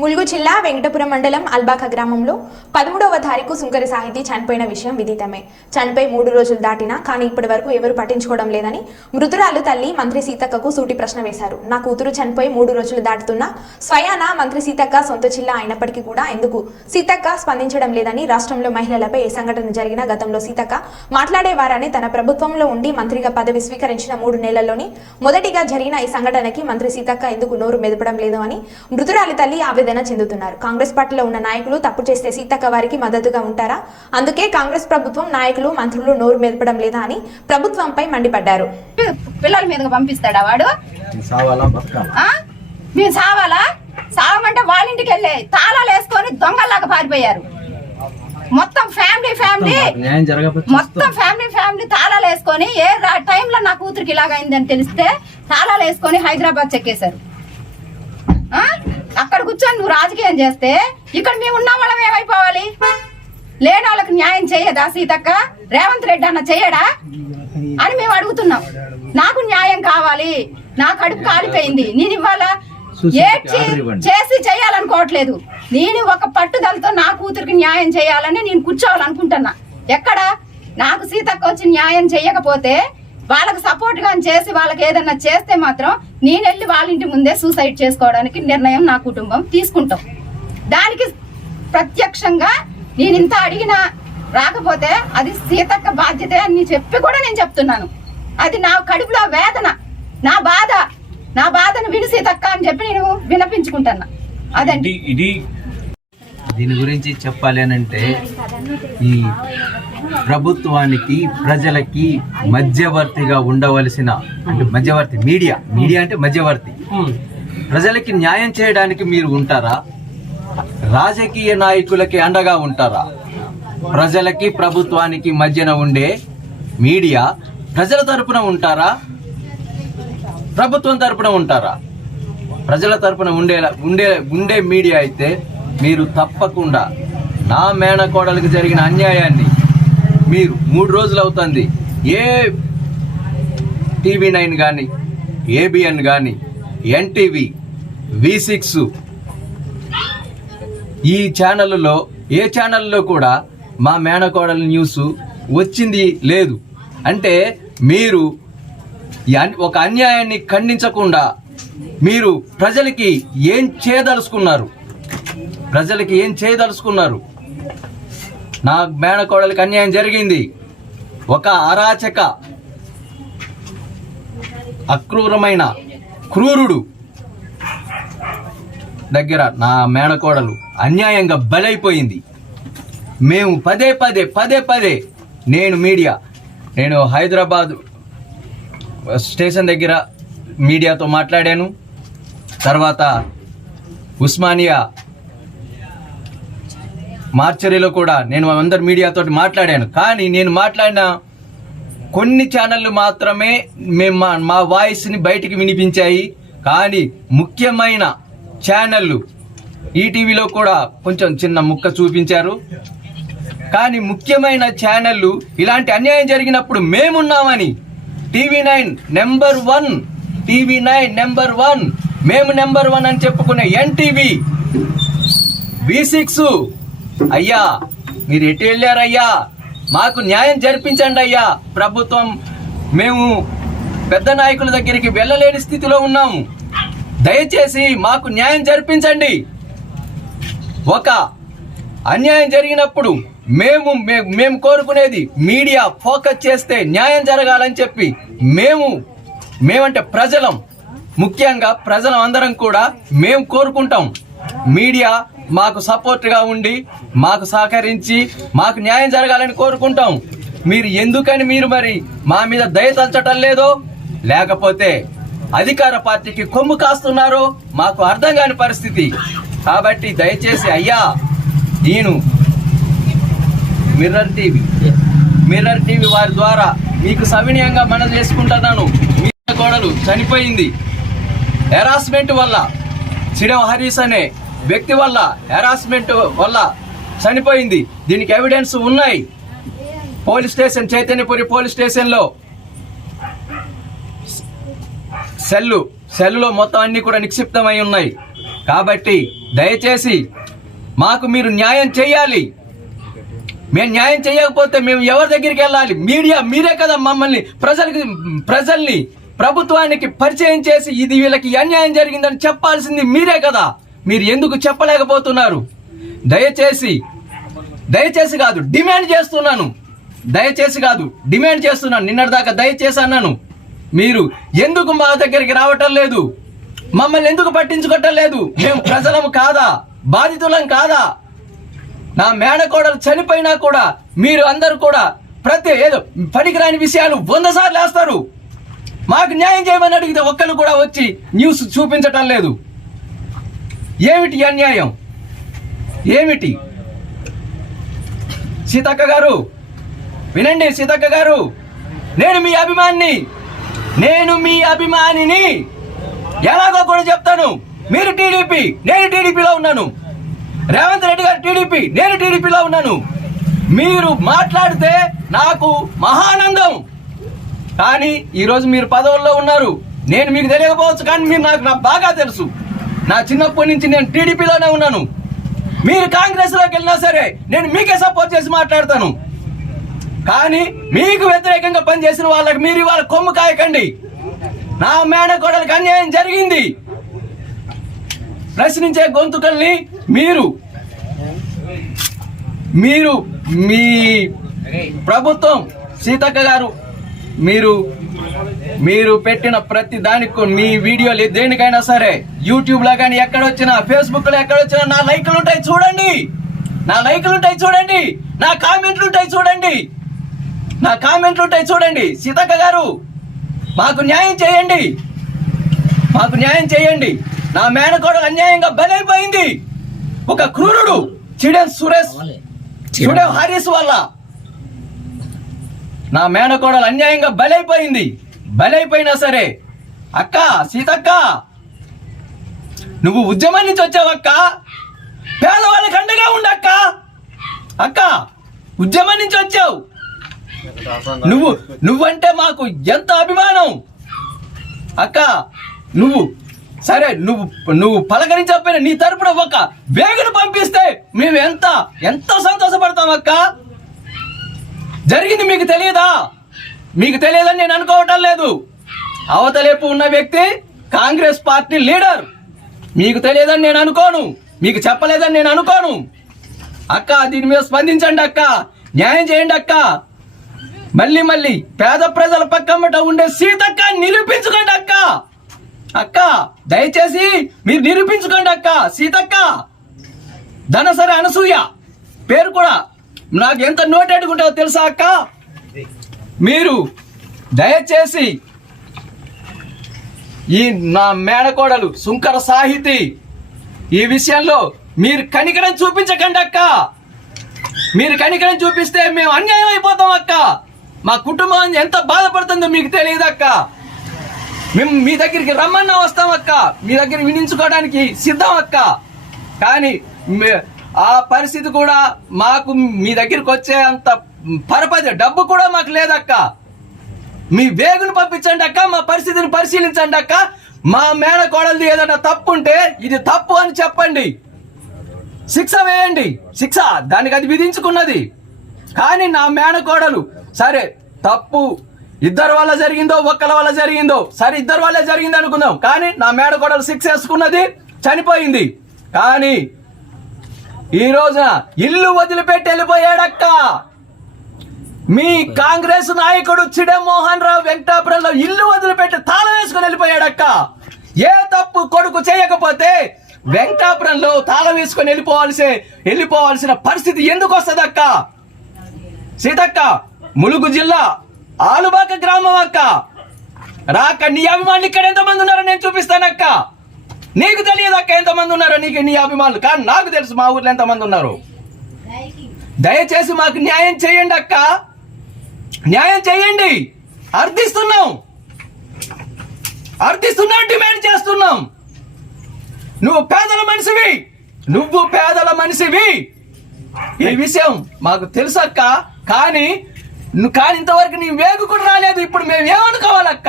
ములుగు జిల్లా వెంకటపురం మండలం అల్బాక గ్రామంలో పదమూడవ తారీఖు సుంకరి సాహితీ చనిపోయిన విషయం విదితమే. చనిపోయి మూడు రోజులు దాటినా కానీ ఇప్పటి వరకు ఎవరు పట్టించుకోవడం లేదని మృతురాలు తల్లి మంత్రి సీతక్కకు సూటి ప్రశ్న వేశారు. నా కూతురు చనిపోయి మూడు రోజులు దాటుతున్నా స్వయాన మంత్రి సీతక్క సొంత జిల్లా అయినప్పటికీ కూడా ఎందుకు సీతక్క స్పందించడం లేదని రాష్ట్రంలో మహిళలపై ఏ సంఘటన జరిగినా గతంలో సీతక్క మాట్లాడేవారని తన ప్రభుత్వంలో ఉండి మంత్రిగా పదవి స్వీకరించిన మూడు నెలల్లోనే మొదటిగా జరిగిన ఈ సంఘటనకి మంత్రి సీతక్క ఎందుకు నోరు మెదపడం లేదు అని మృతురాలి తల్లి ఆవేదన చెందుతున్నారు. కాంగ్రెస్ పార్టీలో ఉన్న నాయకులు తప్పు చేస్తే సీతక్క వారికి మద్దతుగా ఉంటారా? అందుకే కాంగ్రెస్ ప్రభుత్వం నాయకులు మంత్రులు నోరు మెదపడం లేదా అని ప్రభుత్వంపై మండిపడ్డారు. పిల్లల మీదకి పంపిస్తాడా వాడు? సావాలా? బతకాలా ఆ? మేము సావాలా? సావమంటే వాళ్ళ ఇంటికి వెళ్ళే తాళాలు వేసుకొని దొంగల్లాగా పారిపోయారు. మొత్తం ఫ్యామిలీ ఫ్యామిలీ మాకు న్యాయం జరగకపోతే మొత్తం ఫ్యామిలీ ఫ్యామిలీ తాళాలు వేసుకొని ఏ టైంలో నా కూతురికి ఇలాగైందని తెలిస్తే తాళాలు వేసుకొని హైదరాబాద్ చెక్కేశారు? అక్కడ కూర్చొని నువ్వు రాజకీయం చేస్తే ఇక్కడ మేము ఉన్న వాళ్ళం ఏమైపోవాలి? లేని వాళ్ళకి న్యాయం చేయదా సీతక్క? రేవంత్ రెడ్డి అన్న చేయడా? అని మేము అడుగుతున్నాం. నాకు న్యాయం కావాలి. నా కడుపు కాలిపోయింది. నేను ఇవాళ ఏడ్చి. చేసి చేయాలనుకోవట్లేదు. నేను ఒక పట్టుదలతో నా కూతురికి న్యాయం చేయాలని నేను కూర్చోవాలనుకుంటున్నా. ఎక్కడ? నాకు సీతక్క వచ్చి న్యాయం చేయకపోతే వాళ్ళకి సపోర్ట్గా చేసి వాళ్ళకి ఏదన్నా చేస్తే మాత్రం నేను వెళ్ళి వాళ్ళ ఇంటి ముందే సూసైడ్ చేసుకోవడానికి నిర్ణయం నా కుటుంబం తీసుకుంటాం. దానికి ప్రత్యక్షంగా నేను ఇంత అడిగినా రాకపోతే అది సీతక్క బాధ్యత అని చెప్పి కూడా నేను చెప్తున్నాను. అది నా కడుపులో వేదన నా బాధ నా బాధను విను సీతక్క అని చెప్పి నేను వినపించుకుంటున్నా. అదండి. ఇది దీని గురించి చెప్పాలి అని అంటే ఈ ప్రభుత్వానికి ప్రజలకి మధ్యవర్తిగా ఉండవలసిన అంటే మధ్యవర్తి మీడియా. మీడియా అంటే మధ్యవర్తి. ప్రజలకి న్యాయం చేయడానికి మీరు ఉంటారా? రాజకీయ నాయకులకి అండగా ఉంటారా? ప్రజలకి ప్రభుత్వానికి మధ్యన ఉండే మీడియా ప్రజల తరపున ఉంటారా? ప్రభుత్వం తరపున ఉంటారా? ప్రజల తరపున ఉండే ఉండే ఉండే మీడియా అయితే మీరు తప్పకుండా నా మేనకోడలకు జరిగిన అన్యాయాన్ని మీరు మూడు రోజులు అవుతుంది. ఏ టీవీ నైన్ కానీ ఏబిఎన్ కానీ ఎన్టీవీ వి సిక్స్ ఈ ఛానళ్ళలో ఏ ఛానల్లో కూడా మా మేనకోడల న్యూస్ వచ్చింది లేదు. అంటే మీరు అన్- ఒక అన్యాయాన్ని ఖండించకుండా మీరు ప్రజలకి ఏం చేయదలుచుకున్నారు? ప్రజలకి ఏం చేయదలుచుకున్నారు? నా మేనకోడలికి అన్యాయం జరిగింది. ఒక అరాచక అక్రూరమైన క్రూరుడు దగ్గర నా మేనకోడలు అన్యాయంగా బలైపోయింది. మేము పదే పదే పదే పదే నేను మీడియా నేను హైదరాబాద్ స్టేషన్ దగ్గర మీడియాతో మాట్లాడాను. తర్వాత ఉస్మానియా మార్చరీలో కూడా నేను అందరు మీడియాతో మాట్లాడాను. కానీ నేను మాట్లాడిన కొన్ని ఛానళ్ళు మాత్రమే మేము మా మా వాయిస్ని బయటికి వినిపించాయి. కానీ ముఖ్యమైన ఛానళ్ళు ఈటీవీలో కూడా కొంచెం చిన్న ముక్క చూపించారు. కానీ ముఖ్యమైన ఛానళ్ళు ఇలాంటి అన్యాయం జరిగినప్పుడు మేమున్నామని TV nine number one TV nine number one మేము నెంబర్ వన్ అని చెప్పుకునే ఎన్టీవీ వి సిక్స్ అయ్యా మీరు ఎటు వెళ్ళారయ్యా? మాకు న్యాయం జరిపించండి అయ్యా. ప్రభుత్వం మేము పెద్ద నాయకుల దగ్గరికి వెళ్ళలేని స్థితిలో ఉన్నాము. దయచేసి మాకు న్యాయం జరిపించండి. ఒక అన్యాయం జరిగినప్పుడు మేము మేము కోరుకునేది మీడియా ఫోకస్ చేస్తే న్యాయం జరగాలని చెప్పి మేము మేమంటే ప్రజలం ముఖ్యంగా ప్రజలం అందరం కూడా మేము కోరుకుంటాం. మీడియా మాకు సపోర్ట్గా ఉండి మాకు సహకరించి మాకు న్యాయం జరగాలని కోరుకుంటాం. మీరు ఎందుకని మీరు మరి మా మీద దయ తలచటం లేదో లేకపోతే అధికార పార్టీకి కొమ్ము కాస్తున్నారో మాకు అర్థం కాని పరిస్థితి. కాబట్టి దయచేసి అయ్యా నేను మిర్రర్ టీవీ మిర్రర్ టీవీ వారి ద్వారా మీకు సవినయంగా మనం చేసుకుంటున్నాను. మీ కోడలు చనిపోయింది. హెరాస్మెంట్ వల్ల సిడవ హరీష్ అనే వ్యక్తి వల్ల హెరాస్మెంట్ వల్ల చనిపోయింది. దీనికి ఎవిడెన్స్ ఉన్నాయి. పోలీస్ స్టేషన్ చైతన్యపురి పోలీస్ స్టేషన్లో సెల్లు సెల్లులో మొత్తం అన్ని కూడా నిక్షిప్తమై ఉన్నాయి. కాబట్టి దయచేసి మాకు మీరు న్యాయం చేయాలి. మేము న్యాయం చేయకపోతే మేము ఎవరి దగ్గరికి వెళ్ళాలి? మీడియా మీరే కదా మమ్మల్ని ప్రజలకి ప్రజల్ని ప్రభుత్వానికి పరిచయం చేసి ఇది వీళ్ళకి అన్యాయం జరిగిందని చెప్పాల్సింది మీరే కదా. మీరు ఎందుకు చెప్పలేకపోతున్నారు? దయచేసి దయచేసి కాదు డిమాండ్ చేస్తున్నాను. దయచేసి కాదు డిమాండ్ చేస్తున్నాను. నిన్నటిదాకా దయచేసి అన్నాను. మీరు ఎందుకు మా దగ్గరికి రావటం లేదు? మమ్మల్ని ఎందుకు పట్టించుకోవటం లేదు? మేము ప్రజలం కాదా? బాధితులం కాదా? నా మేడకోడలు చనిపోయినా కూడా మీరు అందరు కూడా ప్రతి ఏదో పనికిరాని విషయాలు వంద సార్లు వేస్తారు. మాకు న్యాయం చేయమని అడిగితే ఒక్కరు కూడా వచ్చి న్యూస్ చూపించటం లేదు. ఏమిటి అన్యాయం? ఏమిటి? సీతక్క గారు వినండి సీతక్క గారు నేను మీ అభిమానిని నేను మీ అభిమానిని ఎలాగో కూడా చెప్తాను. మీరు టీడీపీ నేను టీడీపీలో ఉన్నాను. రేవంత్ రెడ్డి గారు టీడీపీ నేను టీడీపీలో ఉన్నాను. మీరు మాట్లాడితే నాకు మహానందం. కానీ ఈరోజు మీరు పదవుల్లో ఉన్నారు. నేను మీకు తెలియకపోవచ్చు కానీ మీరు నాకు నాకు బాగా తెలుసు. నా చిన్నప్పటి నుంచి నేను టీడీపీలోనే ఉన్నాను. మీరు కాంగ్రెస్లోకి వెళ్ళినా సరే నేను మీకే సపోర్ట్ చేసి మాట్లాడతాను. కానీ మీకు వ్యతిరేకంగా పనిచేసిన వాళ్ళకి మీరు ఇవాళ కొమ్ము కాయకండి. నా మేనకోడలకు అన్యాయం జరిగింది. ప్రశ్నించే గొంతుకల్ని మీరు మీరు మీ ప్రభుత్వం సీతక్క గారు మీరు మీరు పెట్టిన ప్రతి దానికి మీ వీడియోలు దేనికైనా సరే యూట్యూబ్లో కానీ ఎక్కడొచ్చినా ఫేస్బుక్లో ఎక్కడొచ్చినా నా లైకులు ఉంటాయి చూడండి. నా లైకులు ఉంటాయి చూడండి. నా కామెంట్లు ఉంటాయి చూడండి. నా కామెంట్లు ఉంటాయి చూడండి. సీతక్క గారు మాకు న్యాయం చేయండి. మాకు న్యాయం చేయండి. నా మేనకోడలు అన్యాయంగా బలైపోయింది. ఒక క్రూరుడు చిడెన్ సురేష్ చిడెన్ హరీస్ వల్ల నా మేనకోడలు అన్యాయంగా బలైపోయింది. బలైపోయినా సరే అక్క సీతక్క నువ్వు ఉద్యమం నుంచి వచ్చావక్క పేదవాళ్ళకి అండగా ఉండక్క అక్క ఉద్యమం నుంచి వచ్చావు. నువ్వు నువ్వంటే మాకు ఎంత అభిమానం. అక్క నువ్వు సరే నువ్వు నువ్వు పలకరించకపోయినా నీ తరపున ఒక వేగును పంపిస్తే మేము ఎంత ఎంత సంతోషపడతాం అక్క? జరిగింది మీకు తెలియదా? మీకు తెలియదని నేను అనుకోవటం లేదు. అవతలేపు ఉన్న వ్యక్తి కాంగ్రెస్ పార్టీ లీడర్. మీకు తెలియదని నేను అనుకోను. మీకు చెప్పలేదని నేను అనుకోను. అక్క దీని మీద స్పందించండి అక్క. న్యాయం చేయండి అక్క. మళ్ళీ మళ్ళీ పేద ప్రజల పక్కమ్మట ఉండే సీతక్క నిరూపించుకోండి అక్క. అక్క దయచేసి మీరు నిరూపించుకోండి అక్క. సీతక్క ధనసరి అనసూయ. పేరు కూడా నాకు ఎంత నోటెట్టుకుంటావో తెలుసా అక్క? మీరు దయచేసి ఈ నా మేడకోడలు సుంకర సాహితి ఈ విషయంలో మీరు కనికరం చూపించకండి అక్క. మీరు కనికరం చూపిస్తే మేము అన్యాయం అయిపోతాం అక్క. మా కుటుంబం ఎంత బాధపడుతుందో మీకు తెలియదు అక్క. మేము మీ దగ్గరికి రమ్మన్నా వస్తాం అక్క. మీ దగ్గర వినించుకోవడానికి సిద్ధం అక్క. కానీ ఆ పరిస్థితి కూడా మాకు మీ దగ్గరికి వచ్చే అంత పరపతి డబ్బు కూడా మాకు లేదక్క. మీ వేగును పంపించండి అక్క మా పరిస్థితిని పరిశీలించండి అక్క. మా మేడ ఏదైనా తప్పు ఉంటే ఇది తప్పు అని చెప్పండి. శిక్ష వేయండి. శిక్ష దానికి అది విధించుకున్నది. కానీ నా మేనకోడలు సరే తప్పు. ఇద్దరు వల్ల జరిగిందో ఒక్కల వల్ల జరిగిందో సరే ఇద్దరు వల్లే జరిగింది అనుకుందాం. కానీ నా మేడకోడలు శిక్ష వేసుకున్నది చనిపోయింది. కానీ ఈ రోజున ఇల్లు వదిలిపెట్టి వెళ్ళిపోయాడక్క. మీ కాంగ్రెస్ నాయకుడు చిడమోహన్ రావు వెంకటాపురంలో ఇల్లు వదిలిపెట్టి తాళం వేసుకుని వెళ్ళిపోయాడక్క. ఏ తప్పు కొడుకు చేయకపోతే వెంకటాపురంలో తాళం వేసుకొని వెళ్ళిపోవాల్సి వెళ్ళిపోవాల్సిన పరిస్థితి ఎందుకు వస్తుందక్క? సీతక్క ములుగు జిల్లా ఆలుబాక గ్రామం అక్క. రాక నీ అభిమానులు ఇక్కడ ఎంతమంది ఉన్నారో నేను చూపిస్తానక్క. నీకు తెలియదు అక్క ఎంతమంది ఉన్నారో నీకు నీ అభిమానులు. కానీ నాకు తెలుసు మా ఊర్లో ఎంతమంది ఉన్నారు. దయచేసి. మాకు న్యాయం చేయండి అక్క న్యాయం చేయండి. అర్థిస్తున్నాం. అర్థిస్తున్నాం డిమాండ్ చేస్తున్నాం. నువ్వు పేదల మనిషివి. నువ్వు పేదల మనిషివి. ఈ విషయం మాకు తెలుసక్క. కానీ నువ్వు కానీ ఇంతవరకు నీ వేగు కూడా రాలేదు. ఇప్పుడు మేము ఏమనుకోవాలక్క?